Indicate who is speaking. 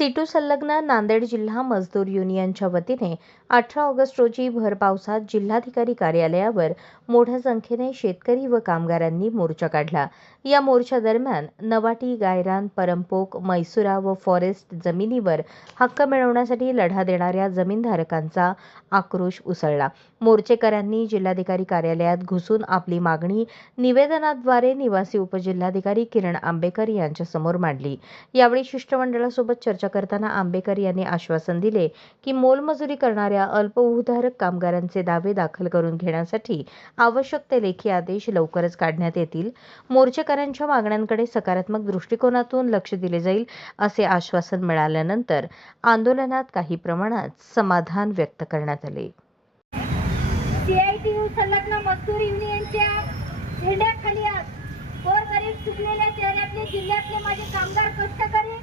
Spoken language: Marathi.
Speaker 1: सीटू संलग्न नांदेड जिल्हा मजदूर युनियनच्या वतीने अठरा ऑगस्ट रोजी भर पावसात जिल्हाधिकारी कार्यालयावर मोठ्या संख्येने शेतकरी व कामगारांनी मोर्चा काढला. या मोर्चा दरम्यान नवाटी गायरान परमपोक मैसुरा व फॉरेस्ट जमिनीवर हक्क मिळवण्यासाठी लढा देणाऱ्या जमीनधारकांचा आक्रोश उसळला. मोर्चेकऱ्यांनी जिल्हाधिकारी कार्यालयात घुसून आपली मागणी निवेदनाद्वारे निवासी उपजिल्हाधिकारी किरण आंबेकर यांच्यासमोर मांडली. यावेळी शिष्टमंडळासोबत चर्चा करताना आंबेकर यांनी आश्वासन दिले की मोलमजुरी करणाऱ्या अल्पभूधारक कामगारांचे दावे दाखल करून घेण्यासाठी आवश्यक ते लेखी आदेश लवकरच काढण्यात येतील. मोर्चेकऱ्यांच्या मागण्यांकडे सकारात्मक दृष्टिकोनातून लक्ष दिले जाईल असे आश्वासन मिळाल्यानंतर आंदोलनात काही प्रमाणात समाधान व्यक्त करण्यात आले.
Speaker 2: सीआयटीयू संलग्न मजदूर युनियनच्या झेंड्याखाली आज गोरगरीब चुकलेल्या चेहऱ्यातले जिल्ह्यातले माझे कामगार कष्टकरी